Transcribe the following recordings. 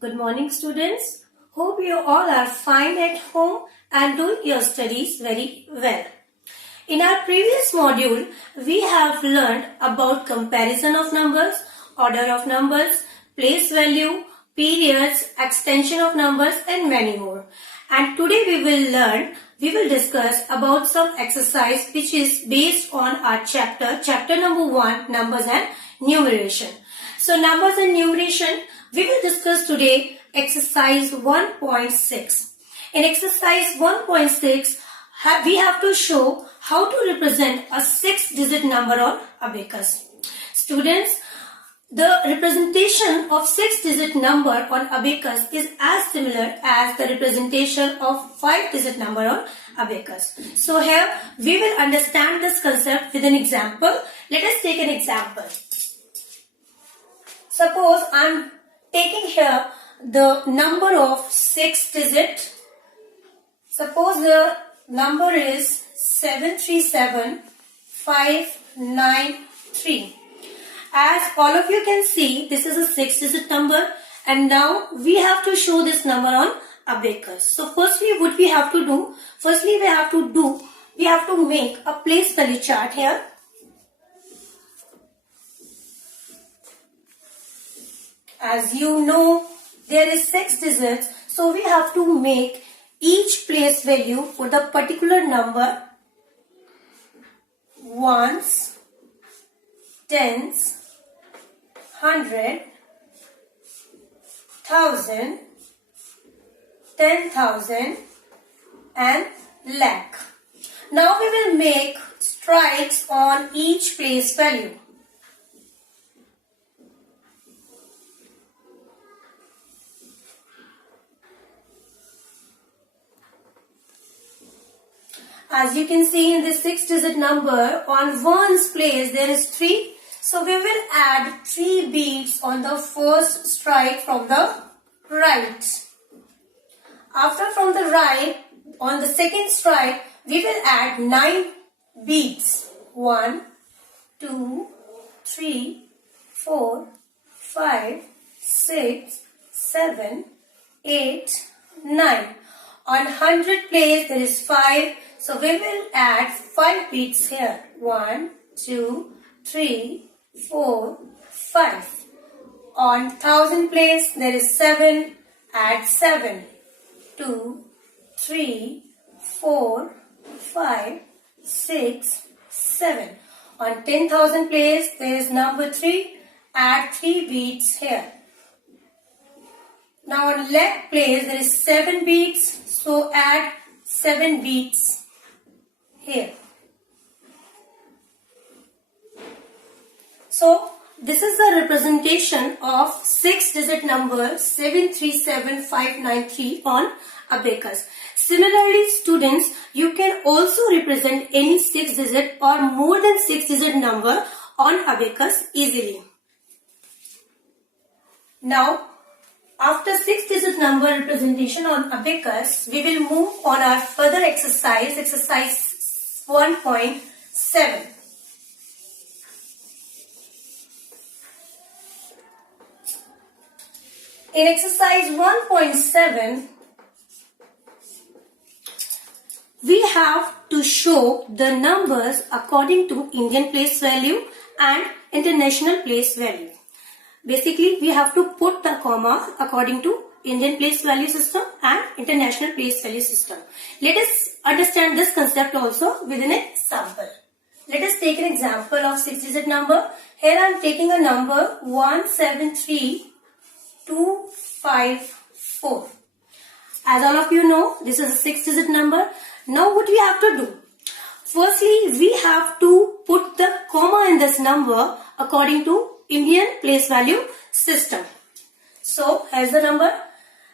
Good morning, students. Hope you all are fine at home and doing your studies very well. In our previous module, we have learned about comparison of numbers, order of numbers, place value, periods, extension of numbers and many more. And today we will discuss about some exercise which is based on our chapter number 1, numbers and numeration. So numbers and numeration, we will discuss today exercise 1.6. In exercise 1.6, we have to show how to represent a 6-digit number on abacus. Students, the representation of 6-digit number on abacus is as similar as the representation of 5-digit number on abacus. So here we will understand this concept with an example. Let us take an example. Suppose I am taking here the number of 6-digit. Suppose the number is 737593. As all of you can see, this is a 6-digit number and now we have to show this number on abacus. So firstly what we have to do, we have to make a place value chart here. As you know, there is 6 digits, so we have to make each place value for the particular number ones, tens, hundred, thousand, 10,000 and lakh. Now we will make strikes on each place value. As you can see in this 6-digit number, on ones place there is 3. So we will add 3 beads on the first strike from the right. After from the right, on the second strike, we will add 9 beads. 1, 2, 3, 4, 5, 6, 7, 8, 9. On 100 place there is 5. So we will add 5 beads here. 1, 2, 3, 4, 5. On 1000 place there is 7. Add 7. 2, 3, 4, 5, 6, 7. On 10,000 place there is number 3. Add 3 beads here. Now on lakh place there is 7 beads. So add 7 beads here. So this is the representation of 6-digit number 737593 on abacus. Similarly, students, you can also represent any 6-digit or more than 6-digit number on abacus easily. Now, after 6-digit number representation on abacus, we will move on our further exercise 1.7. In exercise 1.7, we have to show the numbers according to Indian place value and international place value. Basically, we have to put the comma according to Indian place value system and international place value system. Let us understand this concept also with an example. Let us take an example of 6-digit number. Here I am taking a number 173254. As all of you know, this is a 6-digit number. Now what we have to do? Firstly, we have to put the comma in this number according to Indian place value system. So, here's the number.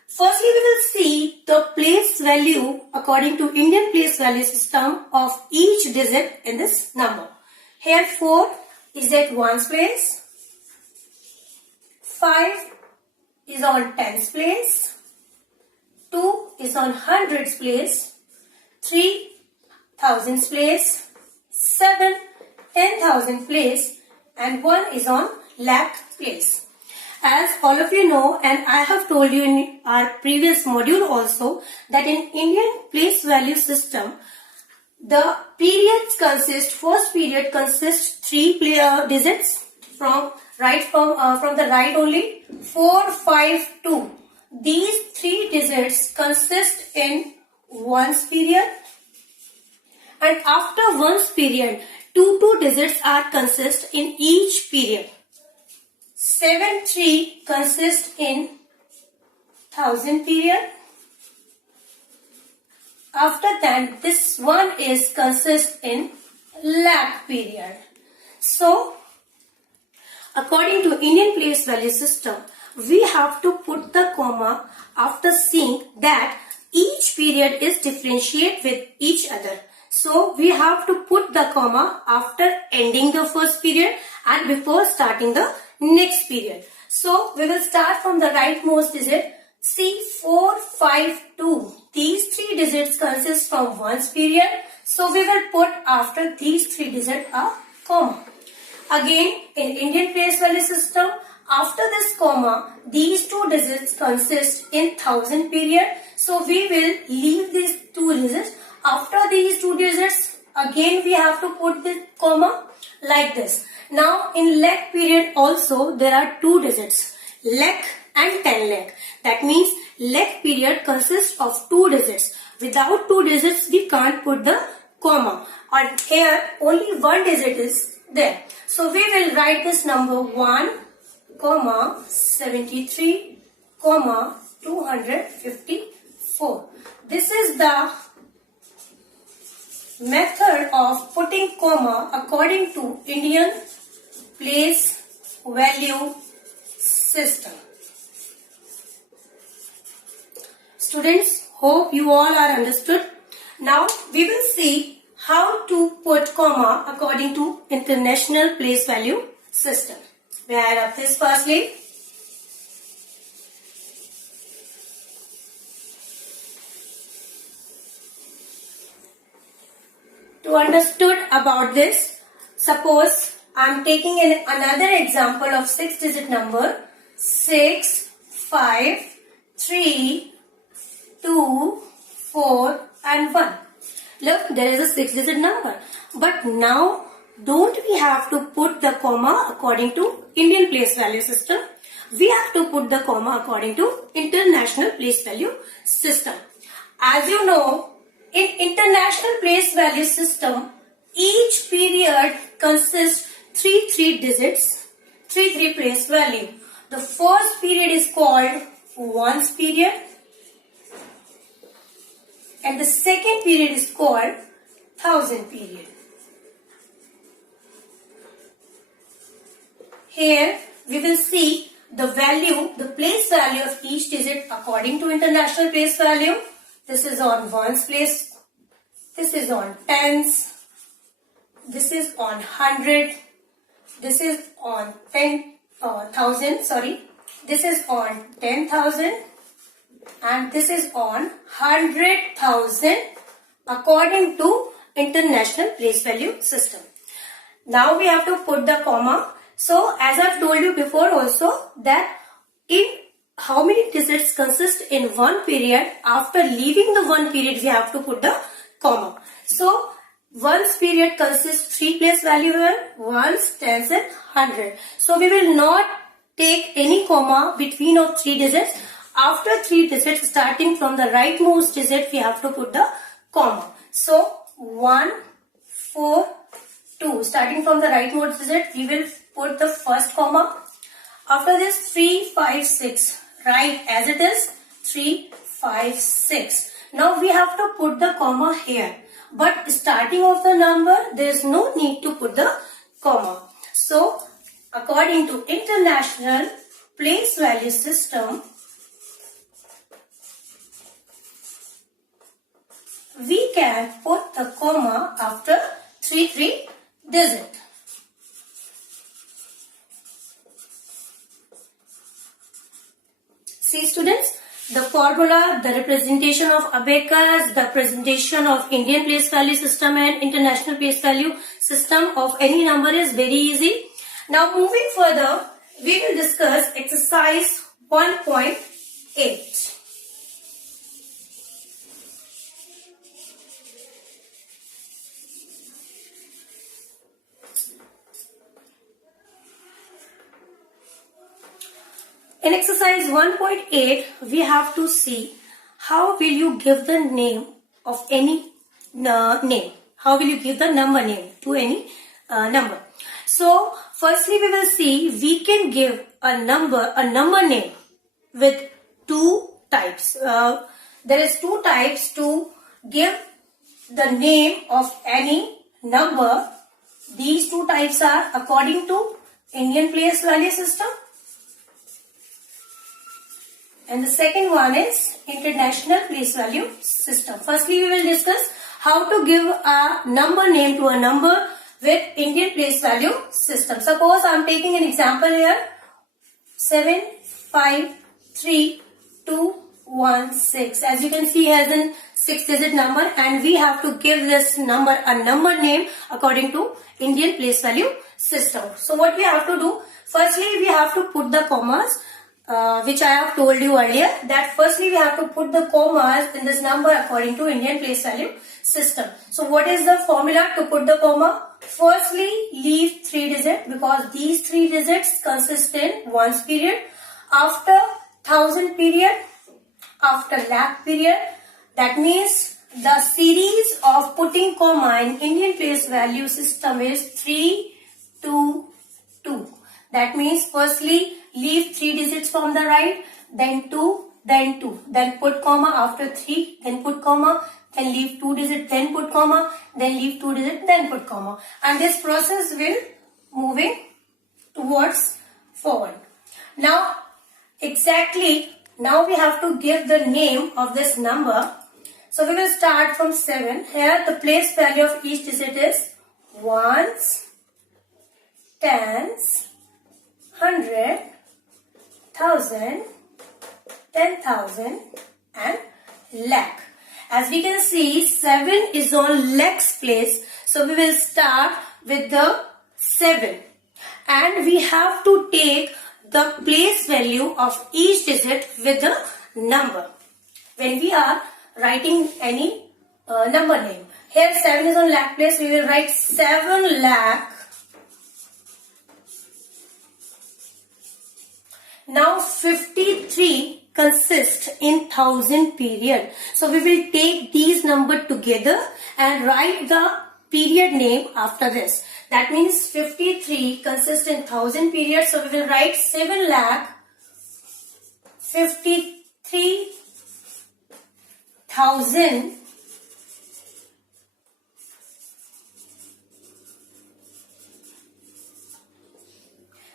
Firstly, we will see the place value according to Indian place value system of each digit in this number. Here 4 is at ones place, 5 is on tens place, 2 is on hundreds place, 3 thousands place, 7 10,000 place and 1 is on lakh place. As all of you know, and I have told you in our previous module also, that in Indian place value system, the periods consist, first period consists 3 digits from the right only, 4, 5, 2. These 3 digits consist in ones period, and after ones period, 2 digits are consist in each period. 7, 3 consist in thousand period. After that, this one is consist in lakh period. So, according to Indian place value system, we have to put the comma after seeing that each period is differentiate with each other. So, we have to put the comma after ending the first period and before starting the next period. So, we will start from the rightmost digit. See, 4, 5, 2. These 3 digits consist from ones period. So, we will put after these 3 digits a comma. Again, in Indian place value system, after this comma, these 2 digits consist in thousand period. So, we will leave these 2 digits. After these 2 digits, again we have to put this comma like this. Now, in lakh period also, there are 2 digits, lakh and 10 lakh. That means lakh period consists of 2 digits. Without 2 digits, we can't put the comma. And here, only 1 digit is there. So, we will write this number 1, 73, 254. This is the method of putting comma according to Indian place value system. Students, hope you all are understood. Now we will see how to put comma according to International Place Value System. May I write this firstly? To understood about this, suppose I am taking another example of 6-digit number 6, 5, 3, 2, 4 and 1. Look, there is a 6-digit number. But now, don't we have to put the comma according to Indian place value system? We have to put the comma according to International place value system. As you know, in International place value system, each period consists 3 digits, 3 place value. The first period is called ones period, and the second period is called thousand period. Here we will see the value, the place value of each digit according to International place value. This is on ones place, this is on tens, this is on 100, this is on 10,000, this is on 10,000 and this is on 100,000 according to International place value system. Now we have to put the comma. So as I have told you before also that in how many digits consist in one period, after leaving the one period we have to put the comma. So ones period consists 3 place value here, ones, tens and 100. So we will not take any comma between of 3 digits. After 3 digits starting from the rightmost digit we have to put the comma. So 1, 4, 2. Starting from the rightmost digit we will put the first comma. After this 3, 5, 6. Write as it is 3, 5, 6. Now we have to put the comma here. But starting of the number there is no need to put the comma. So according to International place value system, we can put the comma after 3 digit. See students, the formula, the representation of abacus, the presentation of Indian place value system and International place value system of any number is very easy. Now moving further, we will discuss exercise 1.8. In exercise 1.8, we have to see how will you give the name of any name. How will you give the number name to any number. So, firstly we will see we can give a number name with two types. There is two types to give the name of any number. These two types are according to Indian place value system, and the second one is international place value system. Firstly, we will discuss how to give a number name to a number with Indian place value system. Suppose I am taking an example here. 75321 As you can see, has a 6-digit number, and we have to give this number a number name according to Indian place value system. So what we have to do? Firstly, we have to put the commas, which I have told you earlier, that firstly we have to put the commas in this number according to Indian place value system. So what is the formula to put the comma? Firstly, leave 3 digits, because these 3 digits consist in ones period, after thousand period, after lakh period. That means the series of putting comma in Indian place value system is 3, 2, 2. That means firstly leave 3 digits from the right, then 2, then 2, then put comma after 3, then put comma, then leave 2 digits, then put comma, then leave 2 digits, then put comma. And this process will moving towards forward. Now we have to give the name of this number. So we will start from 7. Here the place value of each digit is ones, tens, 100, 1000, 10,000 and lakh. As we can see, 7 is on lakhs place. So we will start with the 7. And we have to take the place value of each digit with the number when we are writing any number name. Here 7 is on lakh place. We will write 7 lakh. Now 53 consists in thousand period. So we will take these numbers together and write the period name after this. That means 53 consists in thousand period. So we will write 7 lakh 53,000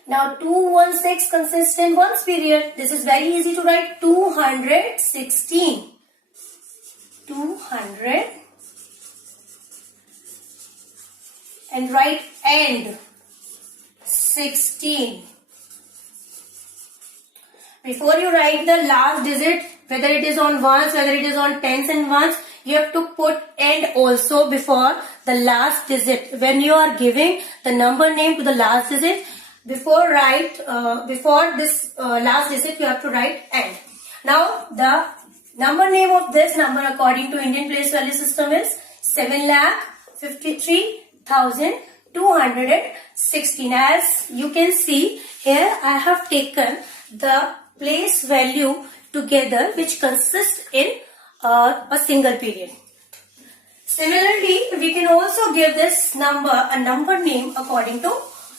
Now 216 consists in ones period. This is very easy to write. 216. 200 and write end 16. Before you write the last digit, whether it is on ones, whether it is on tens and ones, you have to put end also before the last digit. When you are giving the number name to the last digit, before this last digit, you have to write end. Now the number name of this number according to Indian place value system is 7,53,216. As you can see here, I have taken the place value together, which consists in a single period. Similarly, we can also give this number a number name according to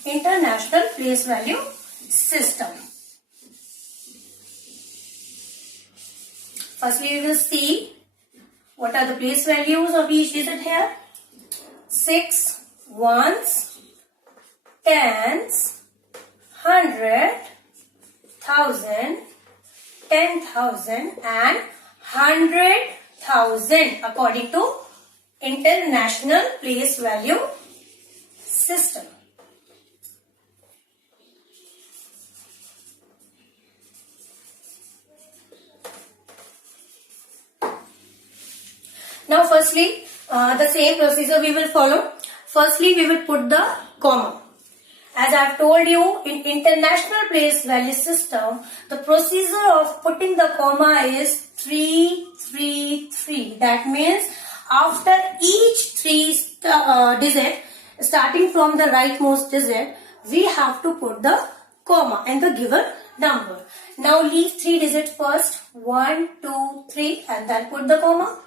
International place value system. Firstly, we will see what are the place values of each digit here. 6 ones, tens, 100, 1000, 10,000 and 100,000 according to International place value system. Now firstly, the same procedure we will follow. Firstly, we will put the comma. As I've told you, in international place value system, the procedure of putting the comma is 333. That means after each digit, starting from the rightmost digit, we have to put the comma in the given number. Now leave 3 digits first, 1, 2, 3, and then put the comma.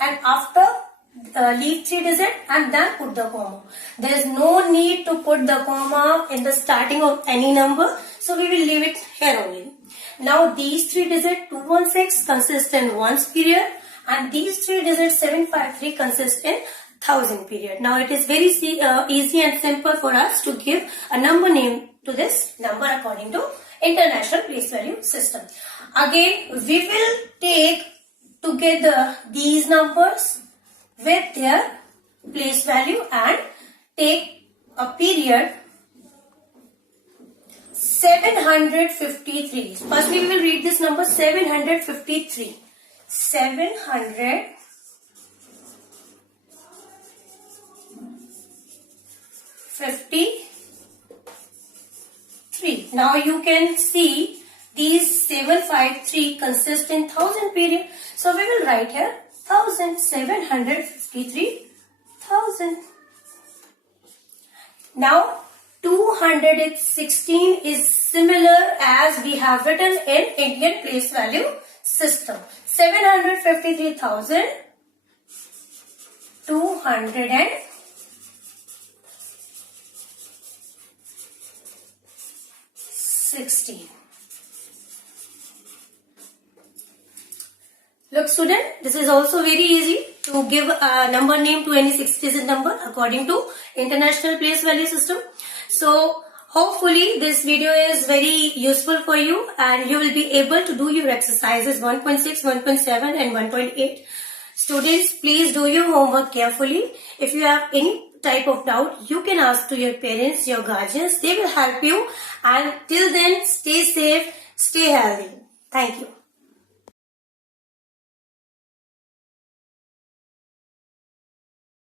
And after leave 3 digits and then put the comma. There is no need to put the comma in the starting of any number, so we will leave it here only. Now these 3 digits 216 consist in ones period, and these 3 digits 753 consist in thousand period. Now it is very easy and simple for us to give a number name to this number according to international place value system. Again, we will take together these numbers with their place value and take a period 753. First we will read this number 753. 753. Now you can see these 753 consist in thousand period. So we will write here 1753,000. Now 216 is similar as we have written in Indian place value system. 753,216. Look student, this is also very easy to give a number name to any 6-digit number according to international place value system. So hopefully this video is very useful for you and you will be able to do your exercises 1.6, 1.7 and 1.8. Students, please do your homework carefully. If you have any type of doubt, you can ask to your parents, your guardians. They will help you, and till then stay safe, stay healthy. Thank you.